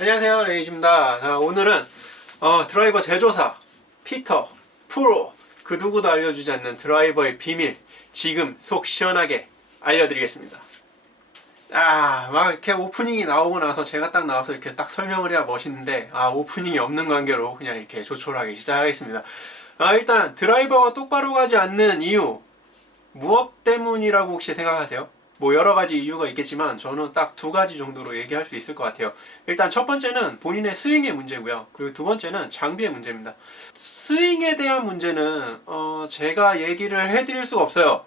안녕하세요, 레이즈입니다. 자, 오늘은 드라이버 제조사 피터 프로 그 누구도 알려주지 않는 드라이버의 비밀 지금 속 시원하게 알려드리겠습니다. 막 이렇게 오프닝이 나오고 나서 제가 딱 나와서 이렇게 딱 설명을 해야 멋있는데 오프닝이 없는 관계로 그냥 이렇게 조촐하게 시작하겠습니다. 일단 드라이버가 똑바로 가지 않는 이유 무엇 때문이라고 혹시 생각하세요? 뭐 여러 가지 이유가 있겠지만 저는 딱 두 가지 정도로 얘기할 수 있을 것 같아요. 일단 첫 번째는 본인의 스윙의 문제고요. 그리고 두 번째는 장비의 문제입니다. 스윙에 대한 문제는 제가 얘기를 해드릴 수가 없어요.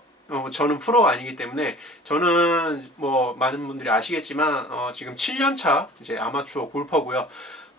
저는 프로가 아니기 때문에. 저는 뭐 많은 분들이 아시겠지만 지금 7년차 이제 아마추어 골퍼고요.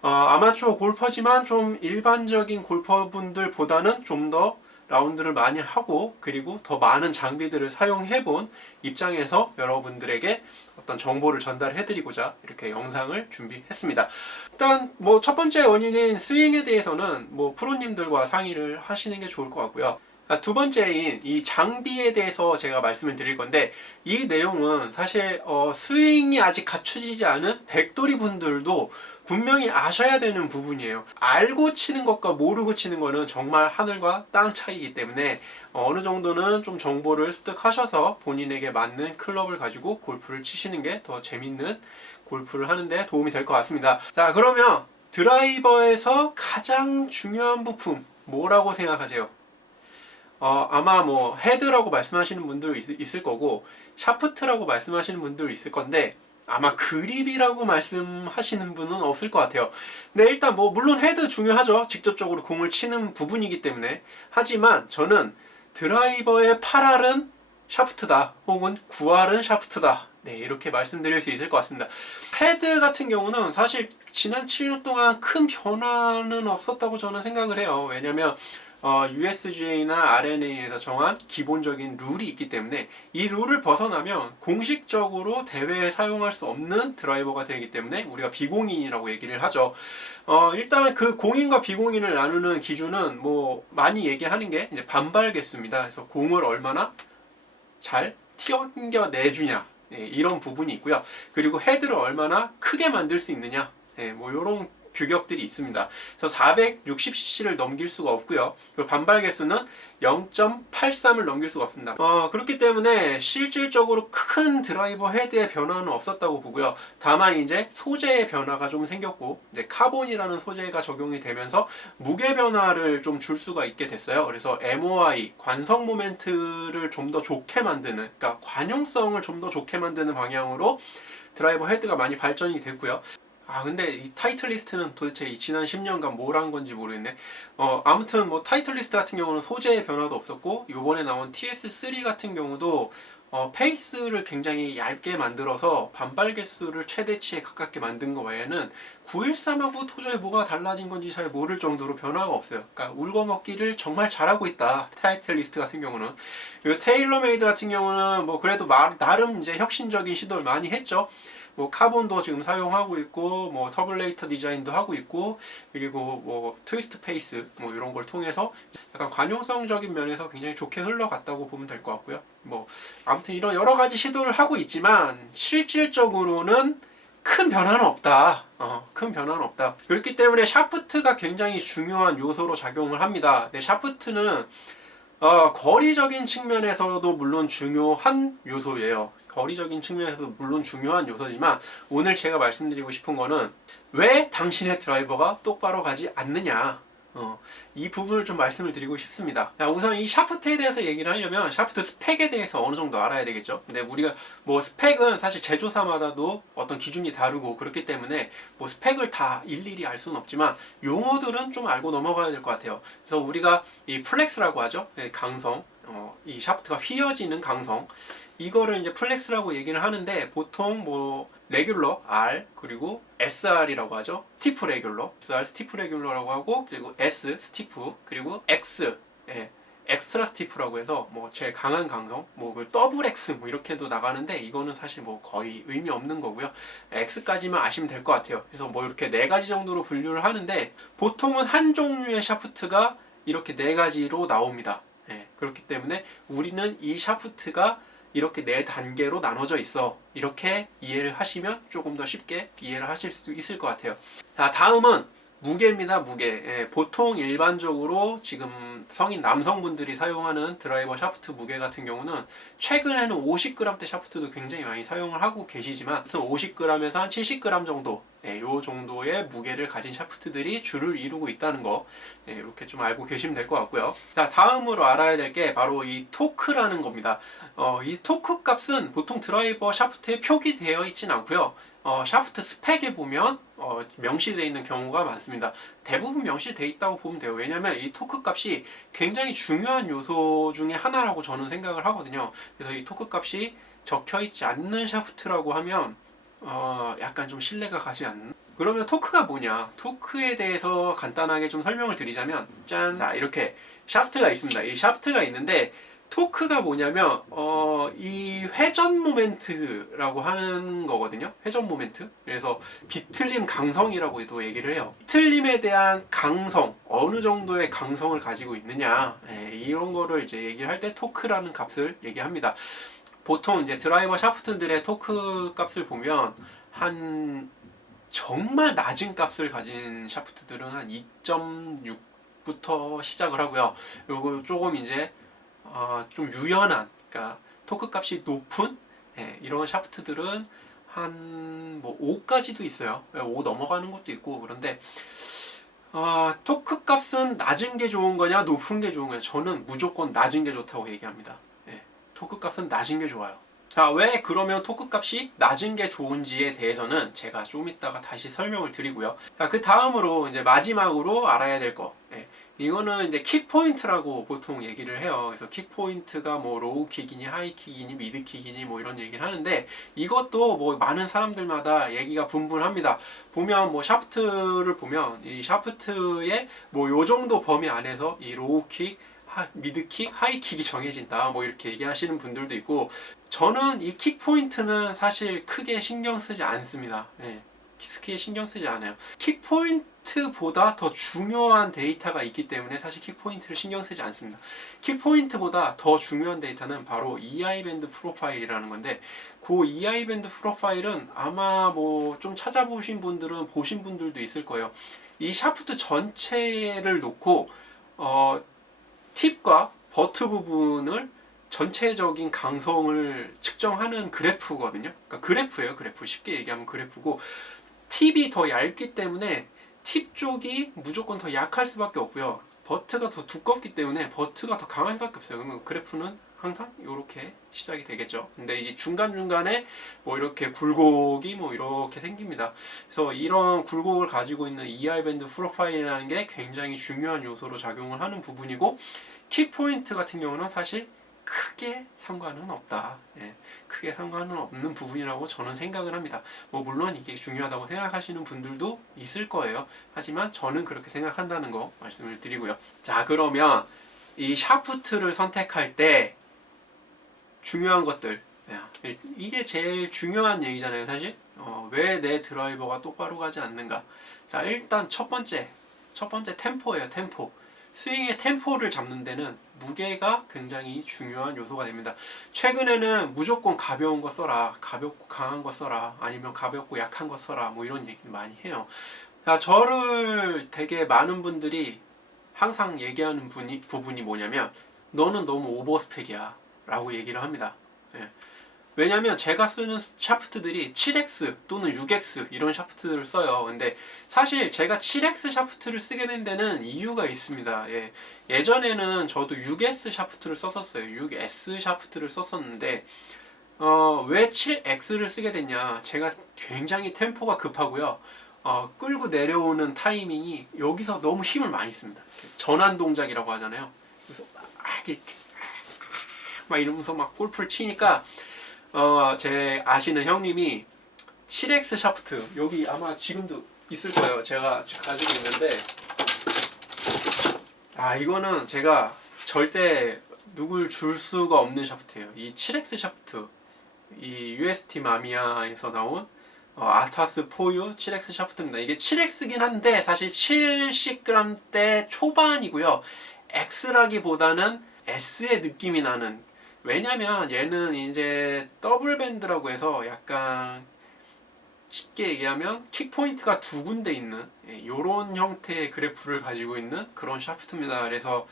아마추어 골퍼지만 좀 일반적인 골퍼분들보다는 좀 더 라운드를 많이 하고 그리고 더 많은 장비들을 사용해 본 입장에서 여러분들에게 어떤 정보를 전달해 드리고자 이렇게 영상을 준비했습니다. 일단 뭐 첫 번째 원인인 스윙에 대해서는 뭐 프로님들과 상의를 하시는 게 좋을 것 같고요. 두 번째인 이 장비에 대해서 제가 말씀을 드릴 건데, 이 내용은 사실 스윙이 아직 갖춰지지 않은 백돌이 분들도 분명히 아셔야 되는 부분이에요. 알고 치는 것과 모르고 치는 거는 정말 하늘과 땅 차이기 때문에 어느 정도는 좀 정보를 습득하셔서 본인에게 맞는 클럽을 가지고 골프를 치시는 게 더 재밌는 골프를 하는데 도움이 될 것 같습니다. 자, 그러면 드라이버에서 가장 중요한 부품 뭐라고 생각하세요? 아마 뭐 헤드라고 말씀하시는 분도 있을 거고 샤프트라고 말씀하시는 분도 있을 건데 아마 그립이라고 말씀하시는 분은 없을 것 같아요. 근데 일단 뭐 물론 헤드 중요하죠. 직접적으로 공을 치는 부분이기 때문에. 하지만 저는 드라이버의 8알은 샤프트다 혹은 9알은 샤프트다, 네, 이렇게 말씀드릴 수 있을 것 같습니다. 헤드 같은 경우는 사실 지난 7년 동안 큰 변화는 없었다고 저는 생각을 해요. 왜냐면 USGA나 RNA에서 정한 기본적인 룰이 있기 때문에 이 룰을 벗어나면 공식적으로 대회에 사용할 수 없는 드라이버가 되기 때문에 우리가 비공인이라고 얘기를 하죠. 일단 그 공인과 비공인을 나누는 기준은 뭐 많이 얘기하는 게 이제 반발 개수입니다. 그래서 공을 얼마나 잘 튕겨 내주냐, 네, 이런 부분이 있고요. 그리고 헤드를 얼마나 크게 만들 수 있느냐, 네, 뭐 이런 규격들이 있습니다. 그래서 460cc를 넘길 수가 없고요. 그리고 반발 개수는 0.83을 넘길 수가 없습니다. 그렇기 때문에 실질적으로 큰 드라이버 헤드의 변화는 없었다고 보고요. 다만 이제 소재의 변화가 좀 생겼고 이제 카본이라는 소재가 적용이 되면서 무게 변화를 좀 줄 수가 있게 됐어요. 그래서 MOI, 관성 모멘트를 좀 더 좋게 만드는, 그러니까 관용성을 좀 더 좋게 만드는 방향으로 드라이버 헤드가 많이 발전이 됐고요. 근데 이 타이틀 리스트는 도대체 이 지난 10년간 뭘 한 건지 모르겠네. 아무튼 뭐 타이틀 리스트 같은 경우는 소재의 변화도 없었고, 요번에 나온 TS3 같은 경우도 페이스를 굉장히 얇게 만들어서 반발 개수를 최대치에 가깝게 만든 거 외에는 913하고 도저히 뭐가 달라진 건지 잘 모를 정도로 변화가 없어요. 그러니까 울거먹기를 정말 잘하고 있다, 타이틀 리스트 같은 경우는. 그리고 테일러메이드 같은 경우는 뭐 그래도 나름 이제 혁신적인 시도를 많이 했죠. 뭐 카본도 지금 사용하고 있고, 뭐 터블레이터 디자인도 하고 있고, 그리고 뭐 트위스트 페이스 뭐 이런 걸 통해서 약간 관용성적인 면에서 굉장히 좋게 흘러갔다고 보면 될 것 같고요. 뭐 아무튼 이런 여러 가지 시도를 하고 있지만 실질적으로는 큰 변화는 없다. 큰 변화는 없다. 그렇기 때문에 샤프트가 굉장히 중요한 요소로 작용을 합니다. 근데 샤프트는 거리적인 측면에서도 물론 중요한 요소예요. 거리적인 측면에서 물론 중요한 요소지만 오늘 제가 말씀드리고 싶은 거는 왜 당신의 드라이버가 똑바로 가지 않느냐, 이 부분을 좀 말씀을 드리고 싶습니다. 자, 우선 이 샤프트에 대해서 얘기를 하려면 샤프트 스펙에 대해서 어느 정도 알아야 되겠죠. 근데 우리가 뭐 스펙은 사실 제조사마다도 어떤 기준이 다르고 그렇기 때문에 뭐 스펙을 다 일일이 알 수는 없지만 용어들은 좀 알고 넘어가야 될 것 같아요. 그래서 우리가 이 플렉스라고 하죠. 강성, 이 샤프트가 휘어지는 강성, 이거를 이제 플렉스라고 얘기를 하는데 보통 뭐 레귤러 R 그리고 SR이라고 하죠. 스티프 레귤러, SR 스티프 레귤러라고 하고, 그리고 S 스티프, 그리고 X, 엑스트라 스티프라고 해서 뭐 제일 강한 강성, 뭐 더블 X 뭐 이렇게도 나가는데 이거는 사실 뭐 거의 의미 없는 거고요. X까지만 아시면 될 것 같아요. 그래서 뭐 이렇게 네 가지 정도로 분류를 하는데 보통은 한 종류의 샤프트가 이렇게 네 가지로 나옵니다. 그렇기 때문에 우리는 이 샤프트가 이렇게 4단계로 나눠져 있어. 이렇게 이해를 하시면 조금 더 쉽게 이해를 하실 수 있을 것 같아요. 자, 다음은 무게입니다. 무게. 예, 보통 일반적으로 지금 성인 남성분들이 사용하는 드라이버 샤프트 무게 같은 경우는 최근에는 50g대 샤프트도 굉장히 많이 사용을 하고 계시지만 50g에서 한 70g 정도, 요 정도의 무게를 가진 샤프트들이 주를 이루고 있다는 거, 이렇게 좀 알고 계시면 될 것 같고요. 자, 다음으로 알아야 될 게 바로 이 토크라는 겁니다. 이 토크 값은 보통 드라이버 샤프트에 표기되어 있진 않고요. 샤프트 스펙에 보면 명시되어 있는 경우가 많습니다. 대부분 명시되어 있다고 보면 돼요. 왜냐하면 이 토크 값이 굉장히 중요한 요소 중에 하나라고 저는 생각을 하거든요. 그래서 이 토크 값이 적혀 있지 않는 샤프트라고 하면 약간 좀 신뢰가 가지 않는. 그러면 토크가 뭐냐? 토크에 대해서 간단하게 좀 설명을 드리자면, 짠! 자, 이렇게 샤프트가 있습니다. 이 샤프트가 있는데 토크가 뭐냐면 이 회전 모멘트라고 하는 거거든요. 회전 모멘트. 그래서 비틀림 강성이라고도 얘기를 해요. 비틀림에 대한 강성, 어느 정도의 강성을 가지고 있느냐, 이런 거를 이제 얘기를 할 때 토크라는 값을 얘기합니다. 보통 이제 드라이버 샤프트들의 토크 값을 보면 한 정말 낮은 값을 가진 샤프트들은 한 2.6부터 시작을 하고요. 그리고 조금 이제 좀 유연한, 그러니까 토크 값이 높은 이런 샤프트들은 한 뭐 5까지도 있어요. 5 넘어가는 것도 있고. 그런데 토크 값은 낮은 게 좋은 거냐 높은 게 좋은 거냐, 저는 무조건 낮은 게 좋다고 얘기합니다. 토크 값은 낮은 게 좋아요. 자, 왜 그러면 토크 값이 낮은 게 좋은지에 대해서는 제가 좀 이따가 다시 설명을 드리고요. 자, 그 다음으로 이제 마지막으로 알아야 될 거. 이거는 이제 킥 포인트라고 보통 얘기를 해요. 그래서 킥 포인트가 뭐 로우 킥이니 하이 킥이니 미드 킥이니 뭐 이런 얘기를 하는데, 이것도 뭐 많은 사람들마다 얘기가 분분합니다. 보면 뭐 샤프트를 보면 이 샤프트의 뭐 요 정도 범위 안에서 이 로우 킥, 미드킥, 하이킥이 정해진다, 뭐 이렇게 얘기하시는 분들도 있고, 저는 이 킥 포인트는 사실 크게 신경 쓰지 않습니다. 크게 신경 쓰지 않아요. 킥 포인트보다 더 중요한 데이터가 있기 때문에 사실 킥 포인트를 신경 쓰지 않습니다. 킥 포인트보다 더 중요한 데이터는 바로 EI 밴드 프로파일이라는 건데, 그 EI 밴드 프로파일은 아마 뭐 좀 찾아보신 분들은 보신 분들도 있을 거예요. 이 샤프트 전체를 놓고 팁과 버트 부분을 전체적인 강성을 측정하는 그래프거든요. 그러니까 그래프예요. 그래프. 쉽게 얘기하면 그래프고, 팁이 더 얇기 때문에 팁 쪽이 무조건 더 약할 수밖에 없고요. 버트가 더 두껍기 때문에 버트가 더 강할 수밖에 없어요. 그러면 그래프는 항상 이렇게 시작이 되겠죠. 근데 이제 중간중간에 뭐 이렇게 굴곡이 뭐 이렇게 생깁니다. 그래서 이런 굴곡을 가지고 있는 EI 밴드 프로파일이라는 게 굉장히 중요한 요소로 작용을 하는 부분이고, 킥 포인트 같은 경우는 사실 크게 상관은 없다. 크게 상관은 없는 부분이라고 저는 생각을 합니다. 뭐 물론 이게 중요하다고 생각하시는 분들도 있을 거예요. 하지만 저는 그렇게 생각한다는 거 말씀을 드리고요. 자, 그러면 이 샤프트를 선택할 때 중요한 것들, 이게 제일 중요한 얘기잖아요, 사실. 왜 내 드라이버가 똑바로 가지 않는가? 자, 일단 첫 번째 템포예요. 템포. 스윙의 템포를 잡는 데는 무게가 굉장히 중요한 요소가 됩니다. 최근에는 무조건 가벼운 거 써라, 가볍고 강한 거 써라, 아니면 가볍고 약한 거 써라, 뭐 이런 얘기 많이 해요. 자, 저를 되게 많은 분들이 항상 얘기하는 부분이 뭐냐면, 너는 너무 오버스펙이야 라고 얘기를 합니다. 왜냐면 제가 쓰는 샤프트들이 7X 또는 6X 이런 샤프트들을 써요. 근데 사실 제가 7X 샤프트를 쓰게 된 데는 이유가 있습니다. 예전에는 저도 6S 샤프트를 썼었어요. 6S 샤프트를 썼었는데 왜 7X를 쓰게 됐냐? 제가 굉장히 템포가 급하고요. 끌고 내려오는 타이밍이 여기서 너무 힘을 많이 씁니다. 전환 동작이라고 하잖아요. 그래서 막 이러면서 막 골프를 치니까 제 아시는 형님이 7X 샤프트, 여기 아마 지금도 있을 거예요. 제가 가지고 있는데, 이거는 제가 절대 누굴 줄 수가 없는 샤프트예요. 이 7X 샤프트, 이 UST 마미야에서 나온 아타스 4U 7X 샤프트입니다. 이게 7X긴 한데 사실 70g대 초반이고요. X라기보다는 S의 느낌이 나는 왜냐면 얘는 이제 더블 밴드라고 해서 약간 쉽게 얘기하면 킥 포인트가 두 군데 있는 이런 형태의 그래프를 가지고 있는 그런 샤프트입니다. 그래서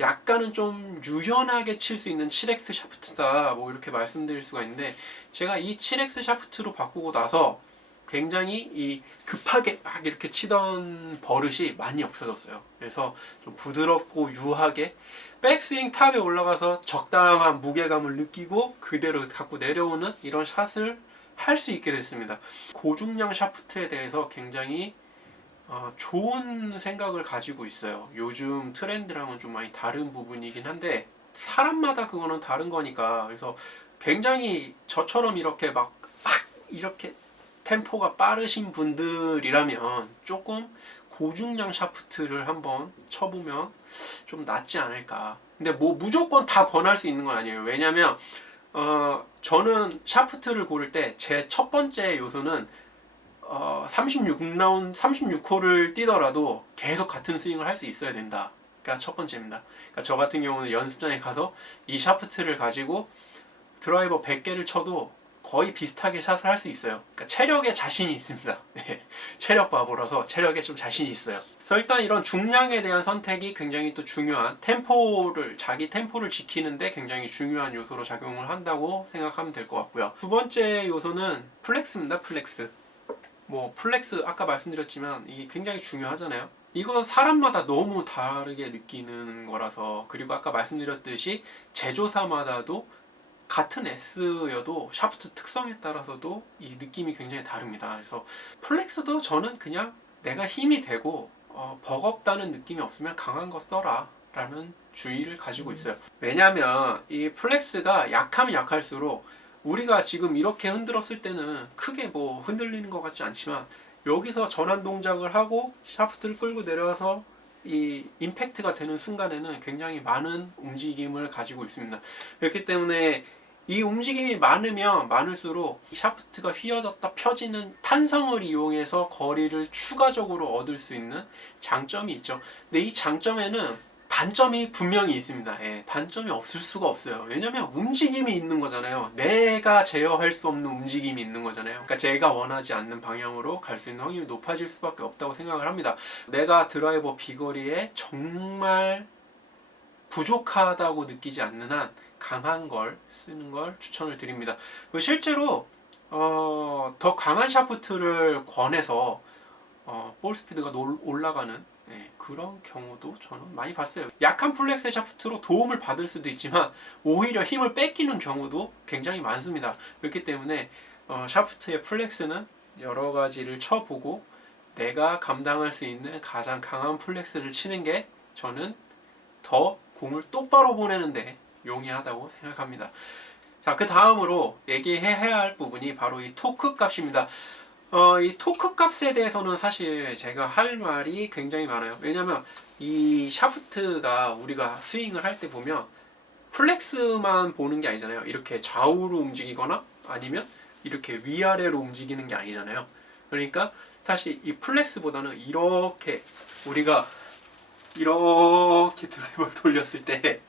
약간은 좀 유연하게 칠 수 있는 7X 샤프트다 뭐 이렇게 말씀드릴 수가 있는데, 제가 이 7X 샤프트로 바꾸고 나서 굉장히 이 급하게 막 이렇게 치던 버릇이 많이 없어졌어요. 그래서 좀 부드럽고 유하게 백스윙 탑에 올라가서 적당한 무게감을 느끼고 그대로 갖고 내려오는 이런 샷을 할 수 있게 됐습니다. 고중량 샤프트에 대해서 굉장히 좋은 생각을 가지고 있어요. 요즘 트렌드랑은 좀 많이 다른 부분이긴 한데 사람마다 그거는 다른 거니까. 그래서 굉장히 저처럼 이렇게 막 이렇게 템포가 빠르신 분들이라면 조금 고중량 샤프트를 한번 쳐보면 좀 낫지 않을까. 근데 뭐 무조건 다 권할 수 있는 건 아니에요. 왜냐면 저는 샤프트를 고를 때 제 첫 번째 요소는 36라운드, 36호를 뛰더라도 계속 같은 스윙을 할 수 있어야 된다. 가 첫 번째입니다. 그러니까 저 같은 경우는 연습장에 가서 이 샤프트를 가지고 드라이버 100개를 쳐도 거의 비슷하게 샷을 할 수 있어요. 그러니까 체력에 자신이 있습니다. 네. 체력 바보라서 체력에 좀 자신이 있어요. 그래서 일단 이런 중량에 대한 선택이 굉장히 또 중요한, 자기 템포를 지키는데 굉장히 중요한 요소로 작용을 한다고 생각하면 될 것 같고요. 두 번째 요소는 플렉스입니다. 플렉스. 뭐 플렉스 아까 말씀드렸지만 이게 굉장히 중요하잖아요. 이거 사람마다 너무 다르게 느끼는 거라서, 그리고 아까 말씀드렸듯이 제조사마다도 같은 S여도 샤프트 특성에 따라서도 이 느낌이 굉장히 다릅니다. 그래서 플렉스도 저는 그냥 내가 힘이 되고 버겁다는 느낌이 없으면 강한 거 써라 라는 주의를 가지고 있어요. 왜냐면 이 플렉스가 약하면 약할수록 우리가 지금 이렇게 흔들었을 때는 크게 뭐 흔들리는 것 같지 않지만, 여기서 전환 동작을 하고 샤프트를 끌고 내려와서 이 임팩트가 되는 순간에는 굉장히 많은 움직임을 가지고 있습니다. 그렇기 때문에 이 움직임이 많으면 많을수록 샤프트가 휘어졌다 펴지는 탄성을 이용해서 거리를 추가적으로 얻을 수 있는 장점이 있죠. 근데 이 장점에는 단점이 분명히 있습니다. 예, 단점이 없을 수가 없어요. 왜냐면 움직임이 있는 거잖아요. 내가 제어할 수 없는 움직임이 있는 거잖아요. 그러니까 제가 원하지 않는 방향으로 갈 수 있는 확률이 높아질 수밖에 없다고 생각을 합니다. 내가 드라이버 비거리에 정말 부족하다고 느끼지 않는 한 강한 걸 쓰는 걸 추천을 드립니다. 실제로 더 강한 샤프트를 권해서 볼 스피드가 올라가는 그런 경우도 저는 많이 봤어요. 약한 플렉스 샤프트로 도움을 받을 수도 있지만 오히려 힘을 뺏기는 경우도 굉장히 많습니다. 그렇기 때문에 샤프트의 플렉스는 여러 가지를 쳐보고 내가 감당할 수 있는 가장 강한 플렉스를 치는 게 저는 더 공을 똑바로 보내는데 용이하다고 생각합니다. 자, 그 다음으로 얘기해야 할 부분이 바로 이 토크 값입니다. 이 토크 값에 대해서는 사실 제가 할 말이 굉장히 많아요. 왜냐면 이 샤프트가 우리가 스윙을 할 때 보면 플렉스만 보는 게 아니잖아요. 이렇게 좌우로 움직이거나 아니면 이렇게 위아래로 움직이는 게 아니잖아요. 그러니까 사실 이 플렉스보다는 이렇게 우리가 이렇게 드라이버를 돌렸을 때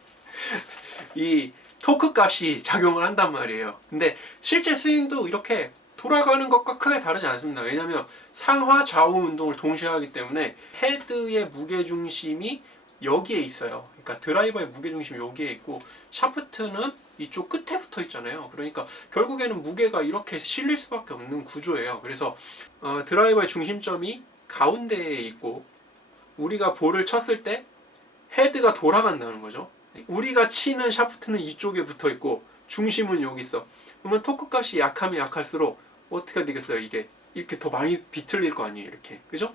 이 토크 값이 작용을 한단 말이에요. 근데 실제 스윙도 이렇게 돌아가는 것과 크게 다르지 않습니다. 왜냐하면 상하 좌우 운동을 동시에 하기 때문에 헤드의 무게중심이 여기에 있어요. 그러니까 드라이버의 무게중심이 여기에 있고 샤프트는 이쪽 끝에 붙어 있잖아요. 그러니까 결국에는 무게가 이렇게 실릴 수밖에 없는 구조예요. 그래서 드라이버의 중심점이 가운데에 있고 우리가 볼을 쳤을 때 헤드가 돌아간다는 거죠. 우리가 치는 샤프트는 이쪽에 붙어 있고 중심은 여기 있어. 그러면 토크 값이 약하면 약할수록 어떻게 되겠어요? 이게 이렇게 더 많이 비틀릴 거 아니에요, 이렇게. 그죠?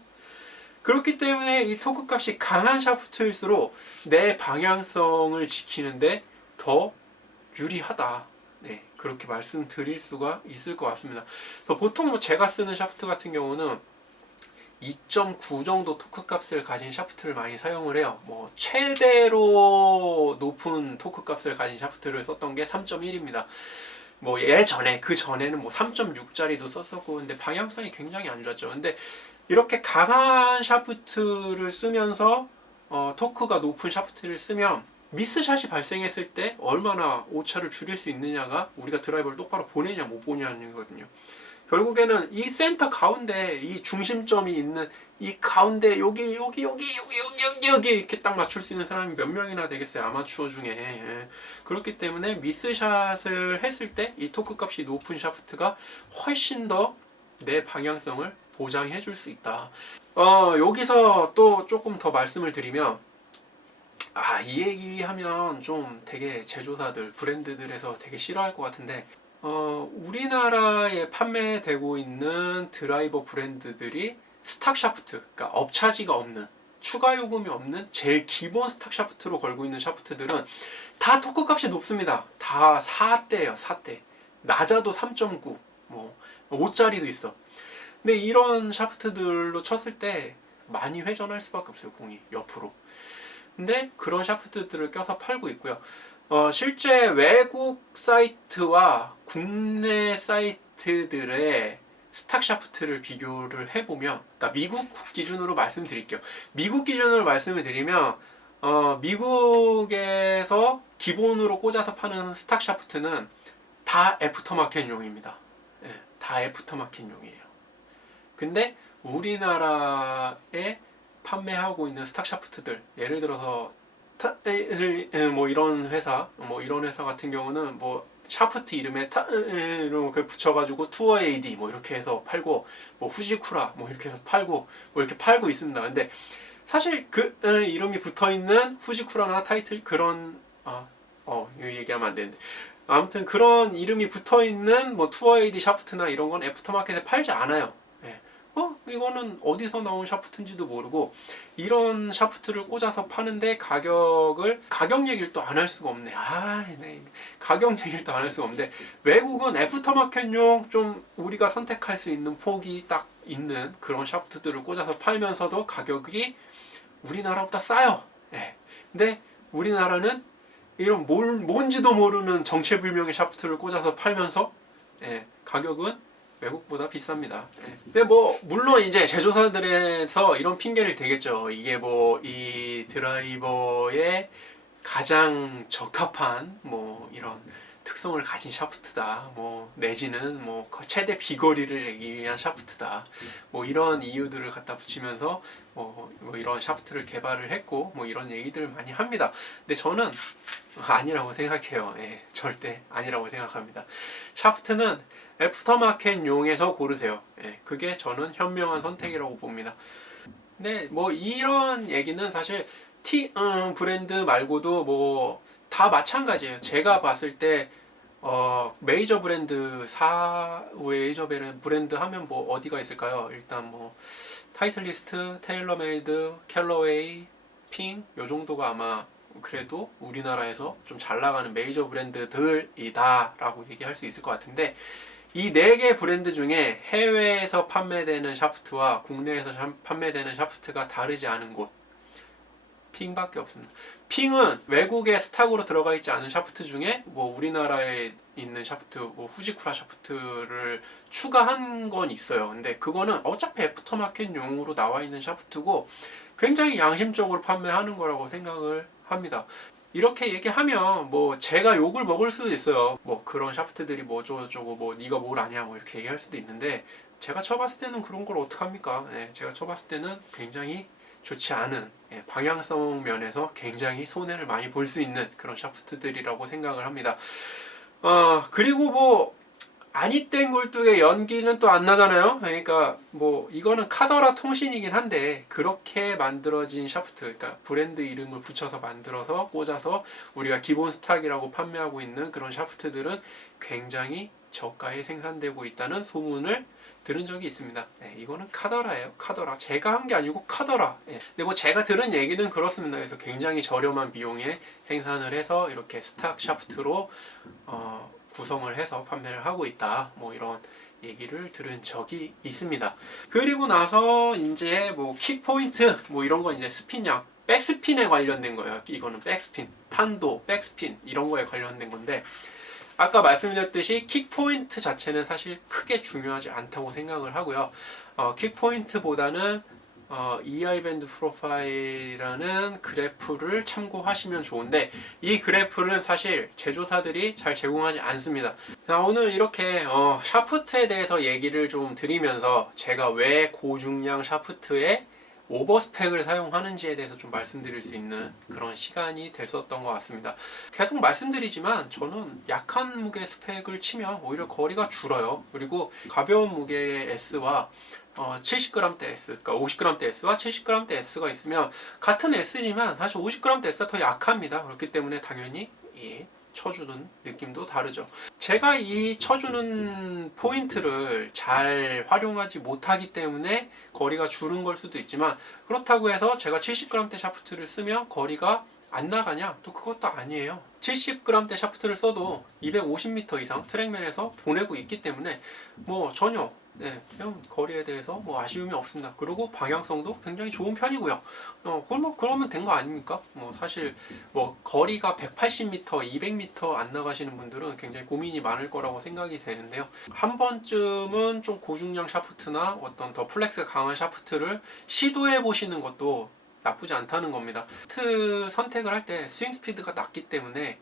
그렇기 때문에 이 토크 값이 강한 샤프트일수록 내 방향성을 지키는데 더 유리하다. 네, 그렇게 말씀드릴 수가 있을 것 같습니다. 보통 뭐 제가 쓰는 샤프트 같은 경우는 2.9 정도 토크 값을 가진 샤프트를 많이 사용을 해요. 뭐 최대로 높은 토크 값을 가진 샤프트를 썼던 게 3.1입니다. 뭐 예전에 그 전에는 뭐 3.6짜리도 썼었고, 근데 방향성이 굉장히 안 좋았죠. 근데 이렇게 강한 샤프트를 쓰면서 토크가 높은 샤프트를 쓰면 미스샷이 발생했을 때 얼마나 오차를 줄일 수 있느냐가 우리가 드라이버를 똑바로 보내냐 못 보냐는 거거든요. 결국에는 이 센터 가운데 이 중심점이 있는 이 가운데 여기 이렇게 딱 맞출 수 있는 사람이 몇 명이나 되겠어요, 아마추어 중에. 예. 그렇기 때문에 미스샷을 했을 때 이 토크 값이 높은 샤프트가 훨씬 더 내 방향성을 보장해 줄 수 있다. 여기서 또 조금 더 말씀을 드리면, 이 얘기하면 좀 되게 제조사들, 브랜드들에서 되게 싫어할 것 같은데, 우리나라에 판매되고 있는 드라이버 브랜드들이 스탁 샤프트, 그러니까 업차지가 없는, 추가 요금이 없는 제일 기본 스탁 샤프트로 걸고 있는 샤프트들은 다 토크 값이 높습니다. 다 4대예요, 4대. 낮아도 3.9, 뭐 5짜리도 있어. 근데 이런 샤프트들로 쳤을 때 많이 회전할 수밖에 없어요, 공이 옆으로. 근데 그런 샤프트들을 껴서 팔고 있고요. 실제 외국 사이트와 국내 사이트들의 스탁 샤프트를 비교를 해보면, 그러니까 미국 기준으로 말씀드릴게요. 미국 기준으로 말씀을 드리면, 미국에서 기본으로 꽂아서 파는 스탁 샤프트는 다 애프터마켓용입니다. 예, 다 애프터마켓용이에요. 근데 우리나라에 판매하고 있는 스탁 샤프트들, 예를 들어서 뭐 이런 회사 같은 경우는 뭐 샤프트 이름에 이렇게 붙여가지고 투어 AD 뭐 이렇게 해서 팔고, 뭐 후지쿠라 뭐 이렇게 해서 팔고, 뭐 이렇게 팔고 있습니다. 근데 사실 그 이름이 붙어 있는 후지쿠라나 타이틀 그런 이거 얘기하면 안 되는데, 아무튼 그런 이름이 붙어 있는 뭐 투어 AD 샤프트나 이런 건 애프터마켓에 팔지 않아요. 예. 이거는 어디서 나온 샤프트인지도 모르고, 이런 샤프트를 꽂아서 파는데 가격 얘기를 또 안 할 수가 없네. 네. 가격 얘기를 또 안 할 수가 없는데, 외국은 애프터마켓용 좀 우리가 선택할 수 있는 폭이 딱 있는 그런 샤프트들을 꽂아서 팔면서도 가격이 우리나라보다 싸요. 예. 근데 우리나라는 이런 뭔지도 모르는 정체불명의 샤프트를 꽂아서 팔면서, 가격은 외국보다 비쌉니다. 근데 뭐 물론 이제 제조사들에서 이런 핑계를 대겠죠. 이게 뭐 이 드라이버의 가장 적합한 뭐 이런 특성을 가진 샤프트다, 뭐 내지는 뭐 최대 비거리를 내기 위한 샤프트다, 뭐 이런 이유들을 갖다 붙이면서 뭐 이런 샤프트를 개발을 했고, 뭐 이런 얘기들을 많이 합니다. 근데 저는 아니라고 생각해요. 절대 아니라고 생각합니다. 샤프트는 애프터마켓용에서 고르세요. 그게 저는 현명한 선택이라고 봅니다. 근데 뭐 이런 얘기는 사실 브랜드 말고도 뭐 다 마찬가지예요. 제가 봤을 때 메이저 브랜드 하면 뭐 어디가 있을까요? 일단 뭐 타이틀리스트, 테일러메이드, 캘러웨이, 핑, 요 정도가 아마 그래도 우리나라에서 좀 잘 나가는 메이저 브랜드들이다 라고 얘기할 수 있을 것 같은데, 이 4개 브랜드 중에 해외에서 판매되는 샤프트와 국내에서 판매되는 샤프트가 다르지 않은 곳, 핑밖에 없습니다. 핑은 외국의 스탁으로 들어가 있지 않은 샤프트 중에 뭐 우리나라에 있는 샤프트, 뭐 후지쿠라 샤프트를 추가한 건 있어요. 근데 그거는 어차피 애프터마켓용으로 나와 있는 샤프트고 굉장히 양심적으로 판매하는 거라고 생각을 합니다. 이렇게 얘기하면 뭐 제가 욕을 먹을 수도 있어요. 뭐 그런 샤프트들이 뭐 어쩌고 뭐 네가 뭘 아냐 뭐 이렇게 얘기할 수도 있는데, 제가 쳐봤을 때는 그런 걸 어떡합니까? 제가 쳐봤을 때는 굉장히 좋지 않은, 방향성 면에서 굉장히 손해를 많이 볼 수 있는 그런 샤프트들이라고 생각을 합니다. 그리고 뭐 아니땡 굴뚝의 연기는 또 안 나잖아요. 그러니까 뭐 이거는 카더라 통신이긴 한데, 그렇게 만들어진 샤프트, 그러니까 브랜드 이름을 붙여서 만들어서 꽂아서 우리가 기본 스탁이라고 판매하고 있는 그런 샤프트들은 굉장히 저가에 생산되고 있다는 소문을 들은 적이 있습니다. 이거는 카더라예요. 카더라. 제가 한 게 아니고 카더라. 근데 뭐 제가 들은 얘기는 그렇습니다. 그래서 굉장히 저렴한 비용에 생산을 해서 이렇게 스탁 샤프트로 구성을 해서 판매를 하고 있다, 뭐 이런 얘기를 들은 적이 있습니다. 그리고 나서 이제 뭐 킥포인트 뭐 이런 건 이제 스핀량, 백스핀에 관련된 거예요. 이거는 백스핀, 탄도, 백스핀 이런 거에 관련된 건데, 아까 말씀드렸듯이 킥포인트 자체는 사실 크게 중요하지 않다고 생각을 하고요. 킥포인트보다는 EI 밴드 프로파일이라는 그래프를 참고하시면 좋은데, 이 그래프는 사실 제조사들이 잘 제공하지 않습니다. 자, 오늘 이렇게 샤프트에 대해서 얘기를 좀 드리면서 제가 왜 고중량 샤프트에 오버스펙을 사용하는지에 대해서 좀 말씀드릴 수 있는 그런 시간이 됐었던 것 같습니다. 계속 말씀드리지만 저는 약한 무게 스펙을 치면 오히려 거리가 줄어요. 그리고 가벼운 무게의 S와 70g대 S, 그러니까 50g대 S와 70g대 S가 있으면 같은 S지만 사실 50g대 S가 더 약합니다. 그렇기 때문에 당연히 이 쳐주는 느낌도 다르죠. 제가 이 쳐주는 포인트를 잘 활용하지 못하기 때문에 거리가 줄은 걸 수도 있지만, 그렇다고 해서 제가 70g대 샤프트를 쓰면 거리가 안 나가냐? 또 그것도 아니에요. 70g대 샤프트를 써도 250m 이상 트랙맨에서 보내고 있기 때문에 뭐 전혀 그냥 거리에 대해서 뭐 아쉬움이 없습니다. 그리고 방향성도 굉장히 좋은 편이고요. 그걸 뭐 그러면 된 거 아닙니까? 뭐 사실 뭐 거리가 180m, 200m 안 나가시는 분들은 굉장히 고민이 많을 거라고 생각이 되는데요. 한 번쯤은 좀 고중량 샤프트나 어떤 더 플렉스 강한 샤프트를 시도해 보시는 것도 나쁘지 않다는 겁니다. 샤프트 선택을 할 때 스윙 스피드가 낮기 때문에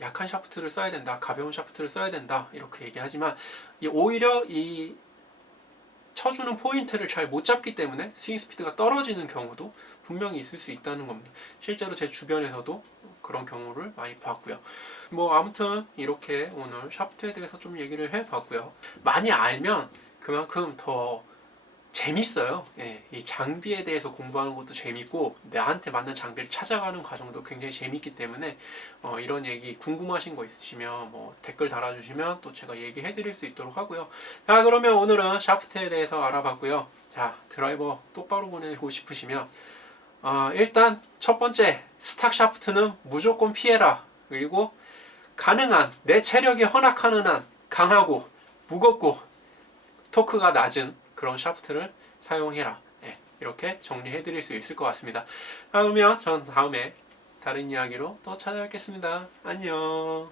약한 샤프트를 써야 된다, 가벼운 샤프트를 써야 된다 이렇게 얘기하지만, 오히려 이 쳐주는 포인트를 잘 못 잡기 때문에 스윙 스피드가 떨어지는 경우도 분명히 있을 수 있다는 겁니다. 실제로 제 주변에서도 그런 경우를 많이 봤고요. 뭐 아무튼 이렇게 오늘 샤프트에 대해서 좀 얘기를 해봤고요. 많이 알면 그만큼 더 재밌어요. 이 장비에 대해서 공부하는 것도 재밌고 나한테 맞는 장비를 찾아가는 과정도 굉장히 재밌기 때문에 이런 얘기 궁금하신 거 있으시면 뭐 댓글 달아주시면 또 제가 얘기해 드릴 수 있도록 하고요. 자, 그러면 오늘은 샤프트에 대해서 알아봤고요. 자, 드라이버 똑바로 보내고 싶으시면 일단 첫 번째, 스탁 샤프트는 무조건 피해라. 그리고 가능한, 내 체력이 허락하는 한 강하고 무겁고 토크가 낮은 그런 샤프트를 사용해라. 이렇게 정리해 드릴 수 있을 것 같습니다. 그러면 전 다음에 다른 이야기로 또 찾아뵙겠습니다. 안녕.